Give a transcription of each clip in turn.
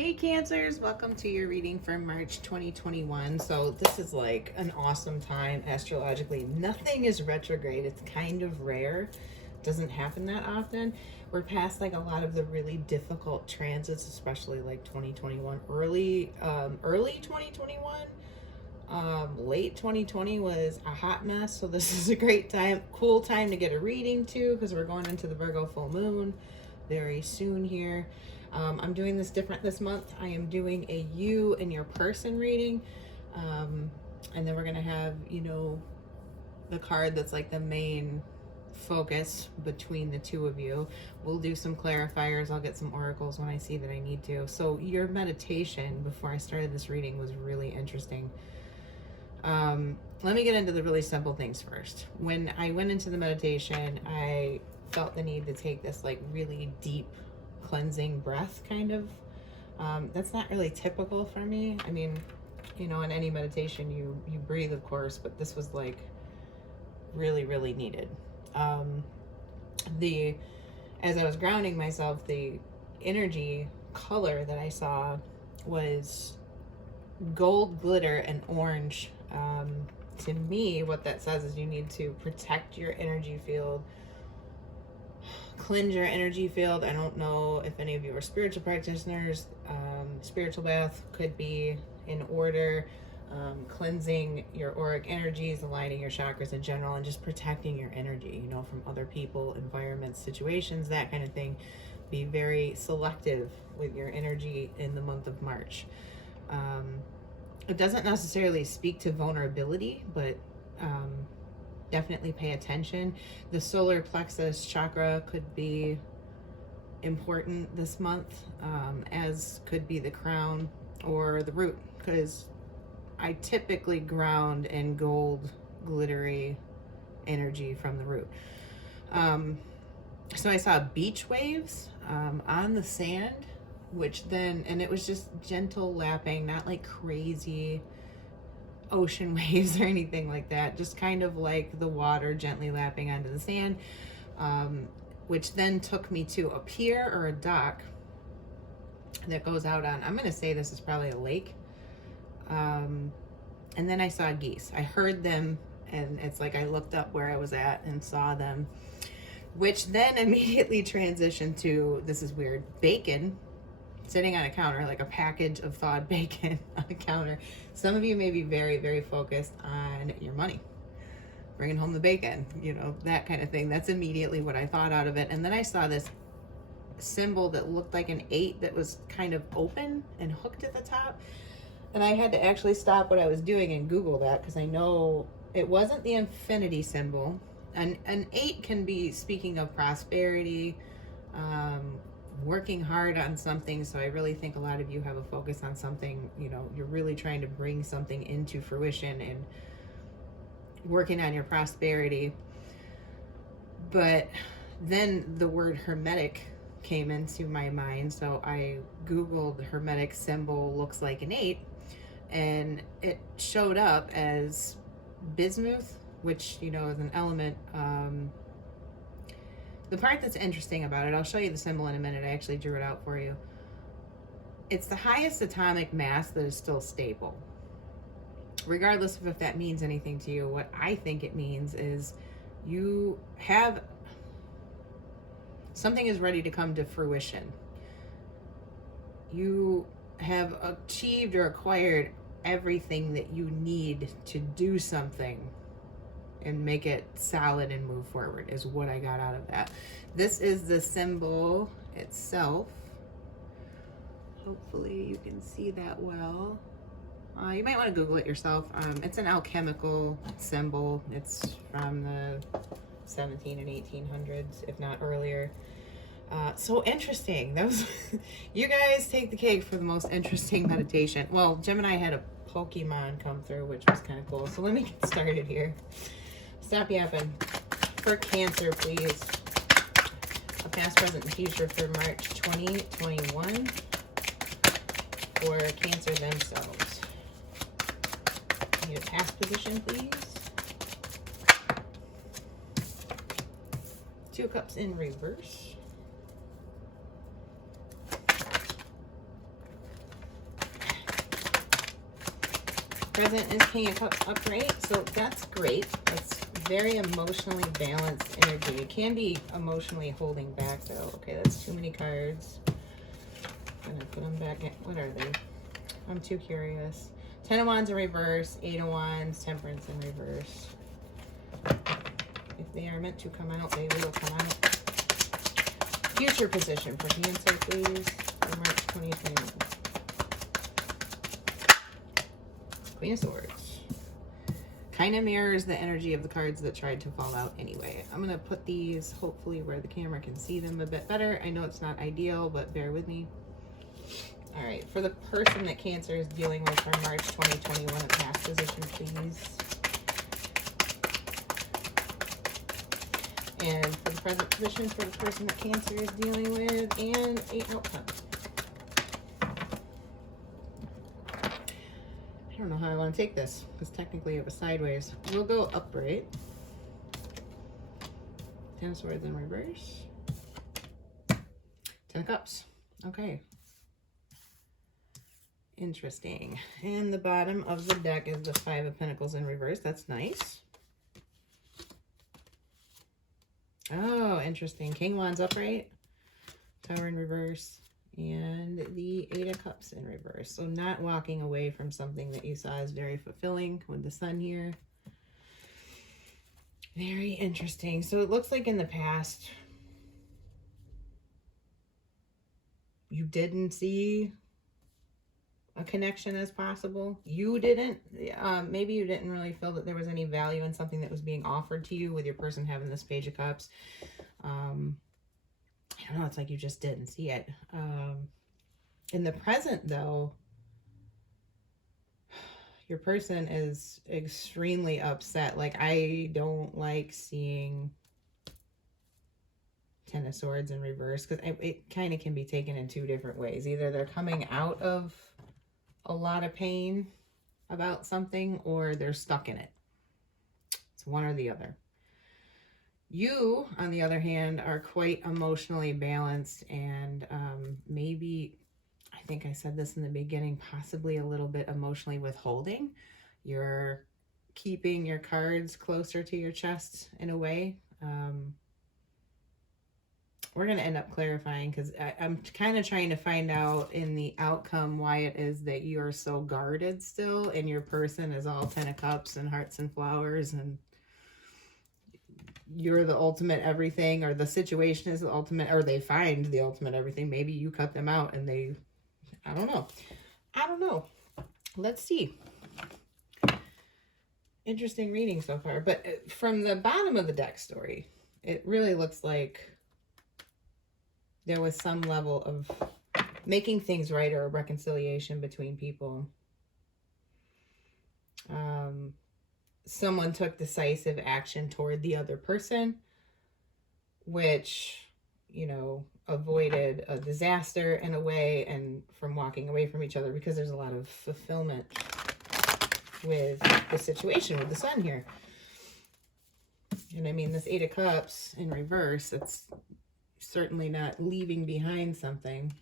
Hey Cancers, welcome to your reading for March 2021. So this is like an awesome time astrologically. Nothing is retrograde. It's kind of rare. Doesn't happen that often. We're past like a lot of the really difficult transits, especially like 2021, early 2021. Late 2020 was a hot mess, so this is a great time, cool time to get a reading too, because we're going into the Virgo full moon very soon here. I'm doing this different this month. I am doing a you and your person reading, and then we're gonna have, the card that's like the main focus between the two of you. We'll do some clarifiers. I'll get some oracles when I see that I need to. So your meditation before I started this reading was really interesting. Let me get into the really simple things first. When I went into the meditation, I felt the need to take this like really deep cleansing breath kind of. That's not really typical for me. I mean, in any meditation you breathe, of course, but this was like really, really needed. As I was grounding myself, the energy color that I saw was gold, glitter, and orange. To me, what that says is you need to protect your energy field, cleanse your energy field. I don't know if any of you are spiritual practitioners. Spiritual bath could be in order. Cleansing your auric energies, aligning your chakras in general, and just protecting your energy, from other people, environments, situations, that kind of thing. Be very selective with your energy in the month of March. It doesn't necessarily speak to vulnerability, but definitely pay attention. The solar plexus chakra could be important this month, as could be the crown or the root, because I typically ground in gold, glittery energy from the root. So I saw beach waves on the sand, and it was just gentle lapping, not like crazy ocean waves or anything like that, just kind of like the water gently lapping onto the sand, which then took me to a pier or a dock that goes out on, I'm going to say this is probably a lake. And then I saw geese. I heard them, and it's like I looked up where I was at and saw them, which then immediately transitioned to, this is weird, bacon sitting on a counter, like a package of thawed bacon on a counter. Some of you may be very, very focused on your money, bringing home the bacon, that kind of thing. That's immediately what I thought out of it. And then I saw this symbol that looked like an 8 that was kind of open and hooked at the top. And I had to actually stop what I was doing and Google that, because I know it wasn't the infinity symbol. An 8 can be speaking of prosperity, working hard on something. So I really think a lot of you have a focus on something, you're really trying to bring something into fruition and working on your prosperity. But then the word hermetic came into my mind. So I Googled hermetic symbol looks like an 8, and it showed up as bismuth, which, is an element. The part that's interesting about it, I'll show you the symbol in a minute. I actually drew it out for you. It's the highest atomic mass that is still stable. Regardless of if that means anything to you, what I think it means is you have something is ready to come to fruition. You have achieved or acquired everything that you need to do something and make it solid and move forward, is what I got out of that. This is the symbol itself. Hopefully you can see that well. You might want to Google it yourself. It's an alchemical symbol. It's from the 17 and 1800s, if not earlier. So interesting. You guys take the cake for the most interesting meditation. Well, Gemini had a Pokemon come through, which was kind of cool. So let me get started here. Stop yapping. For Cancer, please. A past, present, and future for March 2021 for Cancer themselves. Need a past position, please. 2 of Cups in reverse. Present is King of Cups upright, so that's great. That's very emotionally balanced energy. It can be emotionally holding back, though. Okay, that's too many cards. I'm going to put them back in. What are they? I'm too curious. 10 of Wands in reverse, 8 of Wands, Temperance in reverse. If they are meant to come out, they will come out. Future position for Cancer, please, for March 2021. Queen of Swords. Kind of mirrors the energy of the cards that tried to fall out anyway. I'm going to put these hopefully where the camera can see them a bit better. I know it's not ideal, but bear with me. All right, for the person that Cancer is dealing with for March 2021, a past position, please. And for the present position for the person that Cancer is dealing with, and a outcome. I don't know how I want to take this, because technically it was sideways. We'll go upright. 10 of Swords in reverse. 10 of Cups. Okay. Interesting. And the bottom of the deck is the 5 of Pentacles in reverse. That's nice. Oh, interesting. King Wands upright, Tower in reverse, and the 8 of Cups in reverse. So not walking away from something that you saw as very fulfilling with the Sun here. Very interesting. So it looks like in the past, you didn't see a connection as possible. You didn't. Maybe you didn't really feel that there was any value in something that was being offered to you with your person having this Page of Cups. I don't know. It's like you just didn't see it. In the present, though, your person is extremely upset. Like, I don't like seeing 10 of Swords in reverse, because it kind of can be taken in two different ways. Either they're coming out of a lot of pain about something, or they're stuck in it. It's one or the other. You, on the other hand, are quite emotionally balanced, and maybe, I think I said this in the beginning, possibly a little bit emotionally withholding. You're keeping your cards closer to your chest in a way. We're going to end up clarifying, because I'm kind of trying to find out in the outcome why it is that you are so guarded still, and your person is all 10 of Cups and hearts and flowers, and you're the ultimate everything, or the situation is the ultimate, or they find the ultimate everything. Maybe you cut them out and they, I don't know. I don't know. Let's see. Interesting reading so far. But from the bottom of the deck story, it really looks like there was some level of making things right, or a reconciliation between people. Someone took decisive action toward the other person, which, you know, avoided a disaster in a way, and from walking away from each other, because there's a lot of fulfillment with the situation with the Sun here. And I mean, this 8 of Cups in reverse, it's certainly not leaving behind something.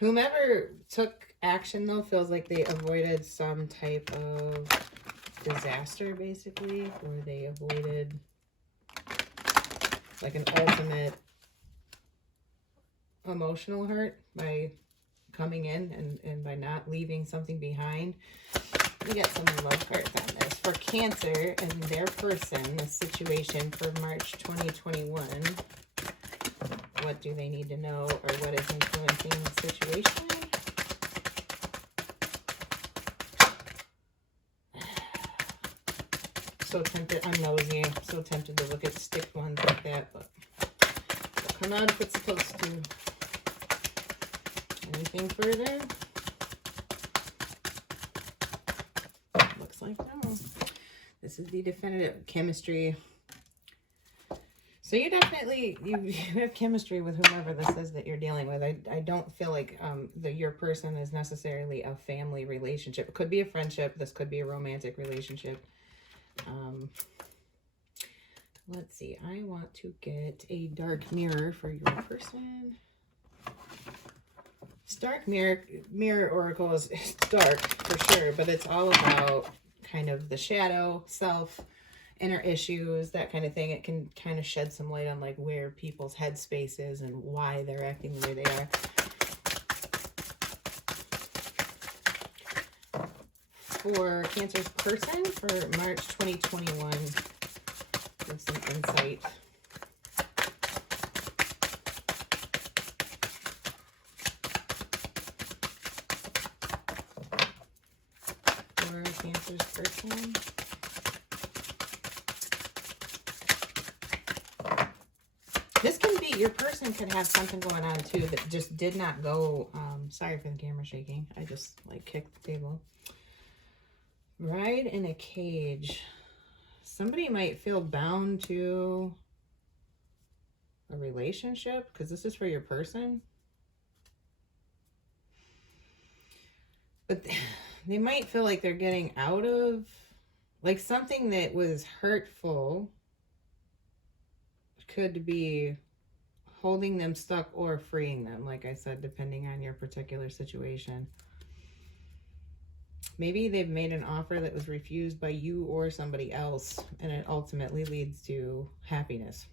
Whomever took action, though, feels like they avoided some type of disaster, basically, or they avoided like an ultimate emotional hurt by coming in and by not leaving something behind. We got some love cards on this. For Cancer and their person, the situation for March 2021, what do they need to know, or what is influencing the situation? So tempted, I'm nosy, so tempted to look at stick ones like that, but it'll come out if it's supposed to. Anything further? Looks like no. This is the definitive chemistry. So you definitely, you have chemistry with whomever this is that you're dealing with. I don't feel like your person is necessarily a family relationship. It could be a friendship. This could be a romantic relationship. Let's see. I want to get a dark mirror for your person. Stark Mirror Oracle is dark for sure, but it's all about kind of the shadow, self, inner issues, that kind of thing. It can kind of shed some light on like where people's headspace is and why they're acting the way they are. For Cancer's person for March 2021, give some insight. For Cancer's person. This can be, your person could have something going on too that just did not go, sorry for the camera shaking. I just like kicked the table. Ride in a cage. Somebody might feel bound to a relationship because this is for your person. But they might feel like they're getting out of like something that was hurtful could be holding them stuck or freeing them, like I said, depending on your particular situation. Maybe they've made an offer that was refused by you or somebody else, and it ultimately leads to happiness.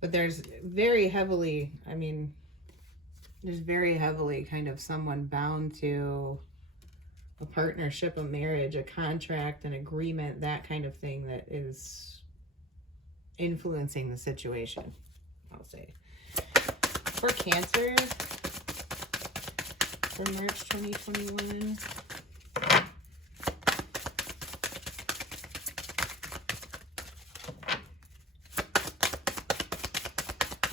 But there's very heavily, I mean, there's very heavily kind of someone bound to a partnership, a marriage, a contract, an agreement, that kind of thing that is influencing the situation, I'll say. For Cancer, for March 2021.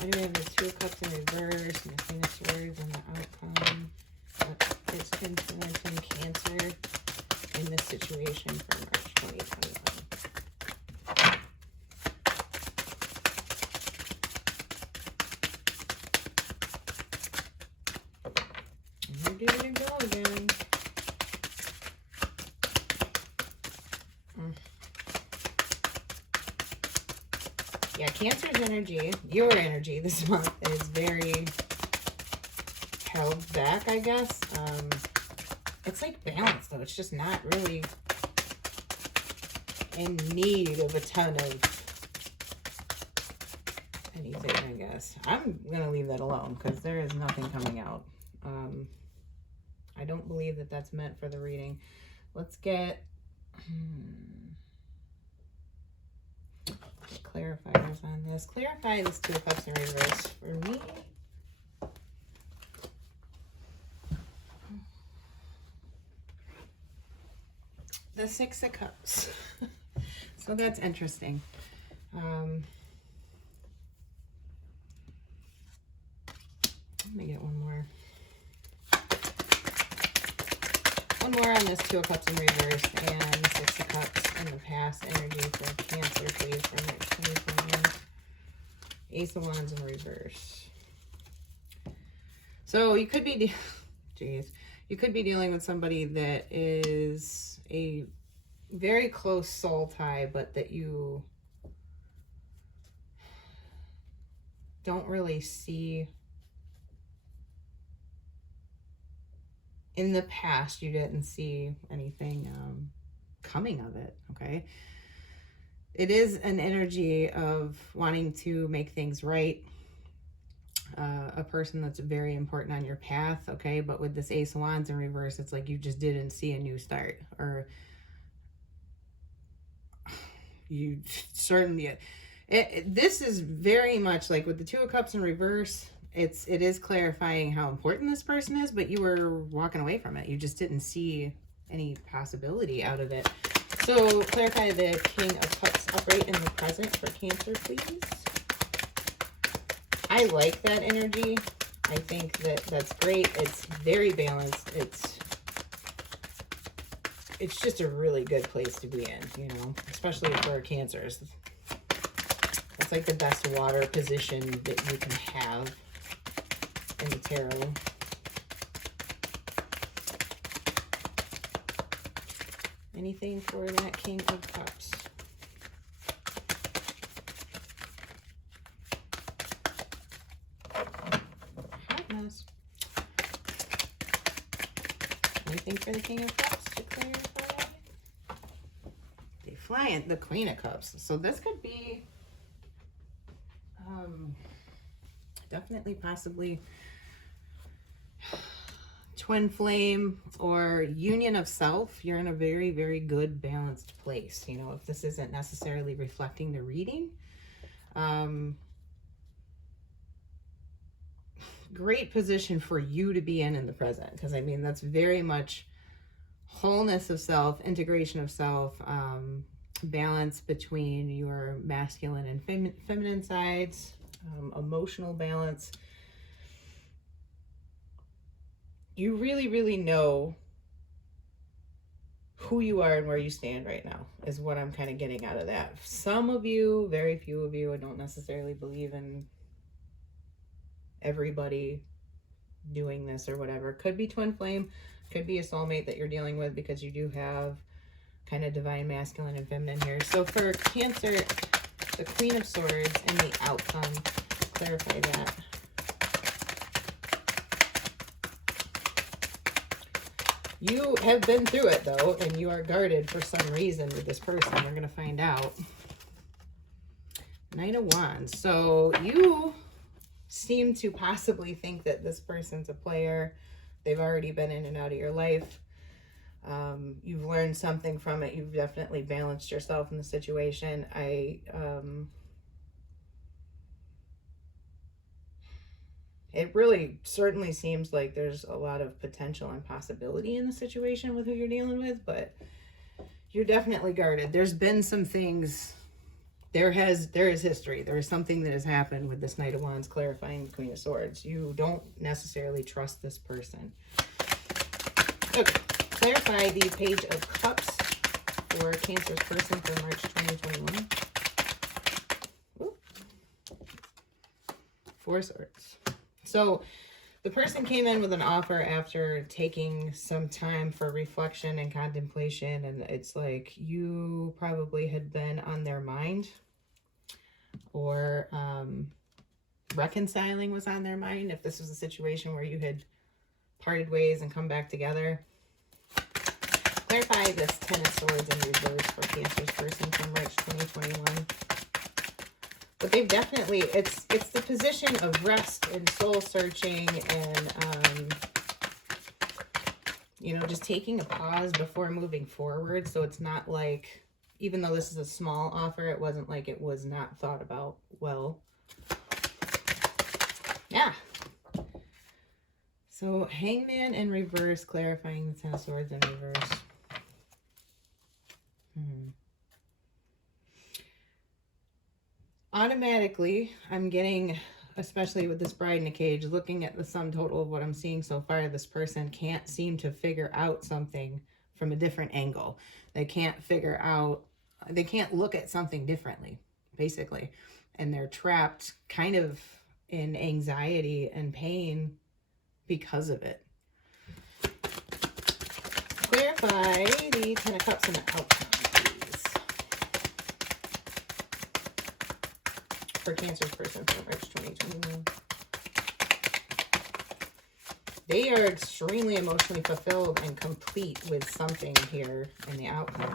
I do have the Two of Cups in reverse and the Queen of Swords and the outcome. What is influencing Cancer in this situation for March 2021? We're giving it a go again. Yeah, Cancer's energy, your energy this month is very held back, I guess. It's like balance, though. It's just not really in need of a ton of anything, I guess. I'm going to leave that alone because there is nothing coming out. I don't believe that that's meant for the reading. Let's get clarifiers on this. Clarify this Two of Cups in reverse for me. The Six of Cups. So that's interesting. Let me get one more. One more on this Two of Cups in reverse and the Six of Cups and the past energy for Cancer, please, for next 2021. Ace of Wands in reverse. So you could be, you could be dealing with somebody that is a very close soul tie, but that you don't really see. In the past, you didn't see anything coming of it, okay? It is an energy of wanting to make things right. A person that's very important on your path, okay? But with this Ace of Wands in reverse, it's like you just didn't see a new start. Or you certainly... This is very much like with the Two of Cups in reverse, it is clarifying how important this person is, but you were walking away from it. You just didn't see any possibility out of it. So clarify the King of Cups upright in the present for Cancer, please. I like that energy. I think that that's great. It's very balanced. It's just a really good place to be in, you know, especially for Cancers. It's like the best water position that you can have in the tarot. Anything for that King of Cups? Hot mess. Anything for the King of Cups to clarify? They fly in the Queen of Cups. So this could be definitely possibly twin flame or union of self. You're in a very, very good balanced place. You know, if this isn't necessarily reflecting the reading, great position for you to be in the present, because I mean that's very much wholeness of self, integration of self, balance between your masculine and feminine sides, emotional balance. You really, really know who you are and where you stand right now is what I'm kind of getting out of that. Some of you, very few of you, I don't necessarily believe in everybody doing this or whatever. Could be twin flame, could be a soulmate that you're dealing with, because you do have kind of divine masculine and feminine here. So for Cancer, the Queen of Swords and the outcome, clarify that. You have been through it though, and you are guarded for some reason with this person. We're going to find out. Knight of Wands. So you seem to possibly think that this person's a player. They've already been in and out of your life. You've learned something from it. You've definitely balanced yourself in the situation. It really certainly seems like there's a lot of potential and possibility in the situation with who you're dealing with, but you're definitely guarded. There's been some things. There is history. There is something that has happened with this Knight of Wands clarifying the Queen of Swords. You don't necessarily trust this person. Okay, clarify the Page of Cups for Cancer's person for March 2021. Ooh. Four Swords. So the person came in with an offer after taking some time for reflection and contemplation, and it's like you probably had been on their mind, or reconciling was on their mind. If this was a situation where you had parted ways and come back together. Clarify this Ten of Swords in reverse for Cancer's person from March 2021. But they've definitely, it's the position of rest and soul searching and, you know, just taking a pause before moving forward. So it's not like, even though this is a small offer, it wasn't like it was not thought about well. Yeah. So Hangman in reverse, clarifying the Ten of Swords in reverse. Automatically, I'm getting, especially with this Bride in a Cage, looking at the sum total of what I'm seeing so far, this person can't seem to figure out something from a different angle. They can't figure out, they can't look at something differently, basically. And they're trapped kind of in anxiety and pain because of it. Clarify the Ten of Cups and the outcome, please. For Cancer's person for March 2021. They are extremely emotionally fulfilled and complete with something here in the outcome.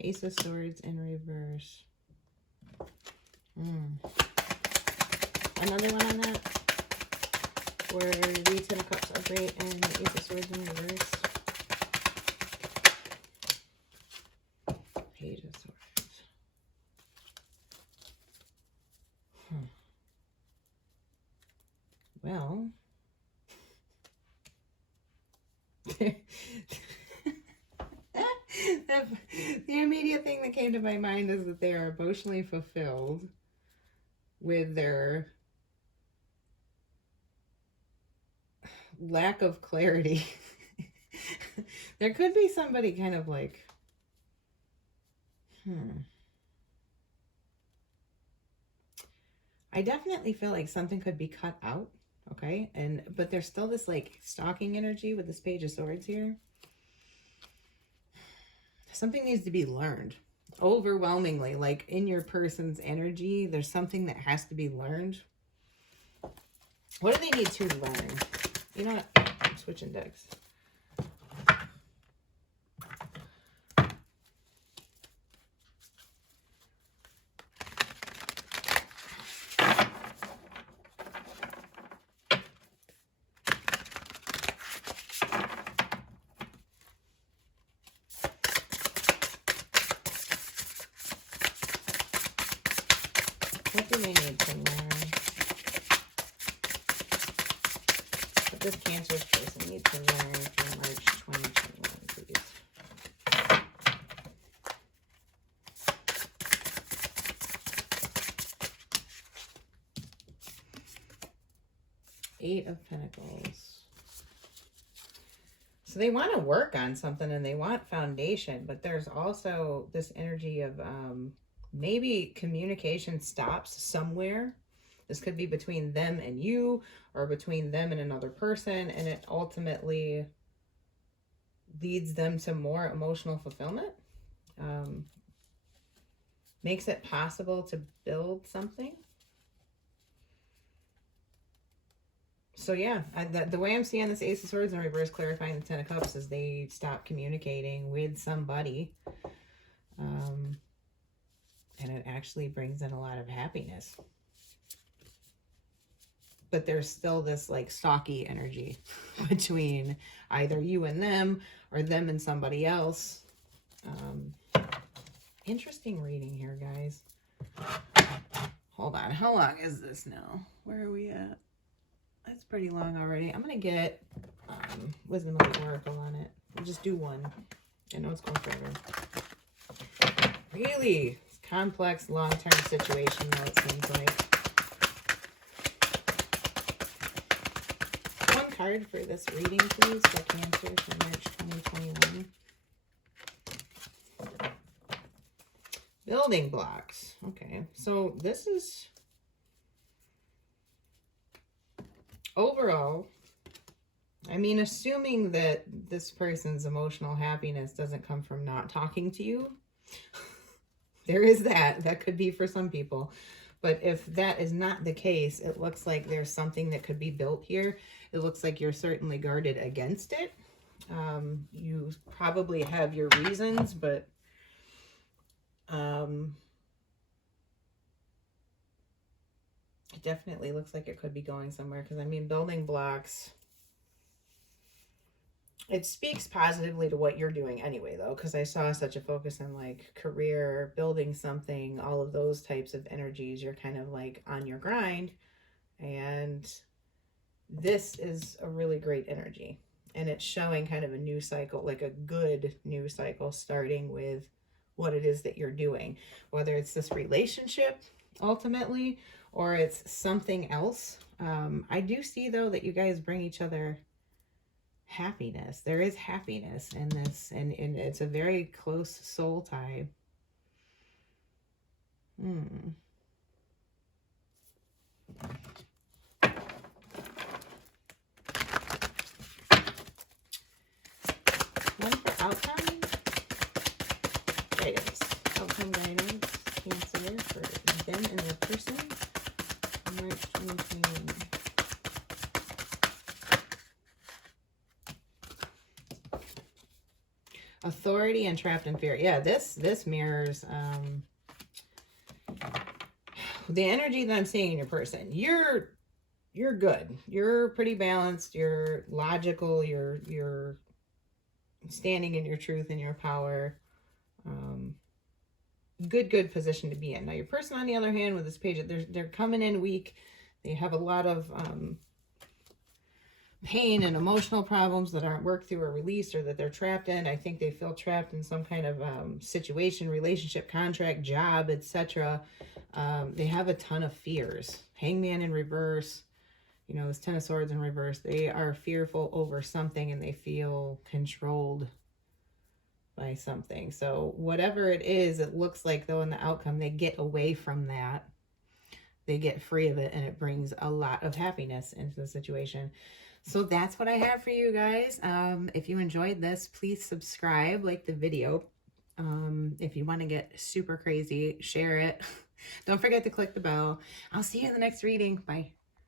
Ace of Swords in reverse. Another one on that? Where the Ten of Cups are great and Ace of Swords in reverse. Page of Swords. Well, the immediate thing that came to my mind is that they are emotionally fulfilled with their lack of clarity. There could be somebody kind of like, I definitely feel like something could be cut out, okay? But there's still this like stalking energy with this Page of Swords here. Something needs to be learned. overwhelmingly, like in your person's energy, there's something that has to be learned. What do they need to learn? You know what? I'm switching decks. What do they need to learn? What does Cancer's person need to learn for March 2021, please? Eight of Pentacles. So they want to work on something and they want foundation, but there's also this energy of maybe communication stops somewhere. This could be between them and you, or between them and another person, and it ultimately leads them to more emotional fulfillment. Makes it possible to build something. So yeah, the way I'm seeing this Ace of Swords in reverse clarifying the Ten of Cups is they stop communicating with somebody. And it actually brings in a lot of happiness. But there's still this like stalky energy between either you and them or them and somebody else. Interesting reading here, guys. Hold on. How long is this now? Where are we at? That's pretty long already. I'm going to get Wisdom of the Oracle on it. We'll just do one. I know it's going forever. Really complex, long-term situation, though, it seems like. One card for this reading, please, for Cancer for March 2021. Building blocks. Okay, so this is overall, I mean, assuming that this person's emotional happiness doesn't come from not talking to you, there is that. That could be for some people. But if that is not the case, it looks like there's something that could be built here. It looks like you're certainly guarded against it. You probably have your reasons, but it definitely looks like it could be going somewhere. Because, I mean, building blocks, it speaks positively to what you're doing anyway, though, because I saw such a focus on like career, building something, all of those types of energies. You're kind of like on your grind, and this is a really great energy, and it's showing kind of a new cycle, like a good new cycle, starting with what it is that you're doing, whether it's this relationship ultimately or it's something else. I do see, though, that you guys bring each other happiness. There is happiness in this, and it's a very close soul tie. One for outcome guidance. Outcome guidance, Cancer, for them and their person, March 2021. Authority and trapped in fear. Yeah, this mirrors the energy that I'm seeing in your person. You're good. You're pretty balanced. You're logical. You're standing in your truth and your power. Good position to be in. Now your person, on the other hand, with this page, they're coming in weak. They have a lot of pain and emotional problems that aren't worked through or released, or that they're trapped in. I think they feel trapped in some kind of situation, relationship, contract, job, etc. They have a ton of fears. Hangman in reverse, you know, this Ten of Swords in reverse. They are fearful over something, and they feel controlled by something. So whatever it is, it looks like, though, in the outcome, they get away from that. They get free of it, and it brings a lot of happiness into the situation. So that's what I have for you guys. If you enjoyed this, please subscribe, like the video, If you want to get super crazy, share it. Don't forget to click the bell. I'll see you in the next reading. Bye.